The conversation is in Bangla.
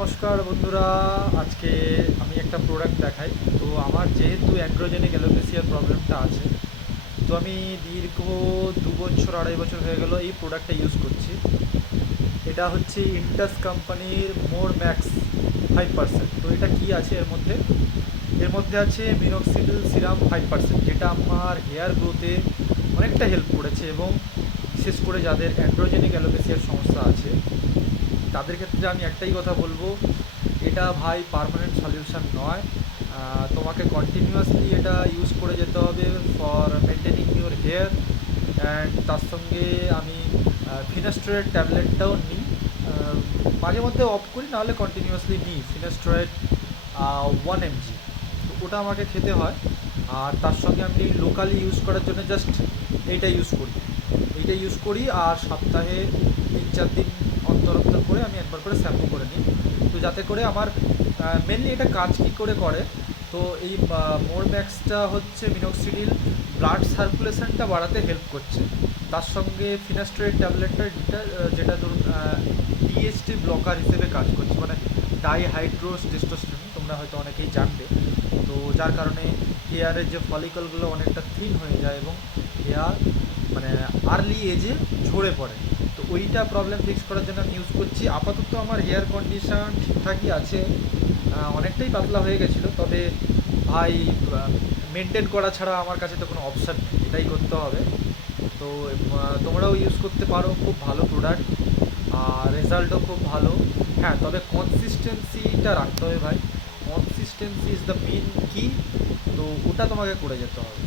নমস্কার বন্ধুরা, আজকে আমি একটা প্রোডাক্ট দেখাই। তো আমার যেহেতু অ্যান্ড্রোজেনিক অ্যালোপেসিয়ার প্রবলেমটা আছে, তো আমি দীর্ঘ 2 বছর 2.5 বছর হয়ে গেল এই প্রোডাক্টটা ইউজ করছি। এটা হচ্ছে ইন্টাস কোম্পানির মোর ম্যাক্স 5%। তো এটা কি আছে এর মধ্যে আছে মিনক্সিডিল সিরাম 5%, যেটা আমার হেয়ার গ্রোথে অনেকটা হেল্প করেছে। এবং বিশেষ করে যাদের অ্যান্ড্রোজেনিক অ্যালোপেসিয়ার সমস্যা আছে তাদের ক্ষেত্রে আমি একটাই কথা বলবো, এটা ভাই পার্মানেন্ট সলিউশন নয়। তোমাকে কন্টিনিউয়াসলি এটা ইউজ করে যেতে হবে for maintaining your hair. And তার সঙ্গে আমি ফিনাস্ট্রয়েড ট্যাবলেটটাও নিই। মাঝে মধ্যে অফ করি, নাহলে কন্টিনিউয়াসলি নিই ফিনাস্ট্রয়েড 1 mg। তো ওটা আমাকে খেতে হয়। আর তার সঙ্গে আমি লোকালি ইউজ করার জন্য জাস্ট এইটা ইউজ করি এইটা ইউজ করি আর সপ্তাহে 3-4 দিন অন্তর অন্তর করে আমি একবার করে শ্যাম্পু করে নিই। তো যাতে করে আমার মেনলি এটা কাজ কী করে, তো এই মোর ম্যাক্সটা হচ্ছে মিনক্সিডিল ব্লাড সার্কুলেশনটা বাড়াতে হেল্প করছে। তার সঙ্গে ফিনাস্ট্রেট ট্যাবলেটটা যেটা ধরুন ডিএসটি ব্লকার হিসেবে কাজ করছে, মানে ডাইহাইড্রোস টেস্টোস্টেরন, তোমরা হয়তো অনেকেই জানবে। তো যার কারণে হেয়ারের যে ফলিকলগুলো অনেকটা থিন হয়ে যায় এবং হেয়ার মানে আর্লি এজে ঝরে পড়ে। তো ওইটা প্রবলেম ফিক্স করার জন্য আমি ইউজ করছি। আপাতত আমার হেয়ার কন্ডিশন ঠিকঠাকই আছে, অনেকটাই পাতলা হয়ে গেছিলো। তবে ভাই, মেনটেন করা ছাড়া আমার কাছে তো কোনো অপশান নেই, এটাই করতে হবে। তো তোমরাও ইউজ করতে পারো, খুব ভালো প্রোডাক্ট আর রেজাল্টও খুব ভালো। হ্যাঁ, তবে কনসিস্টেন্সিটা রাখতে হবে ভাই। কনসিস্টেন্সি ইজ দ্য মেন কি। তো ওটা তোমাকে করে যেতে হবে।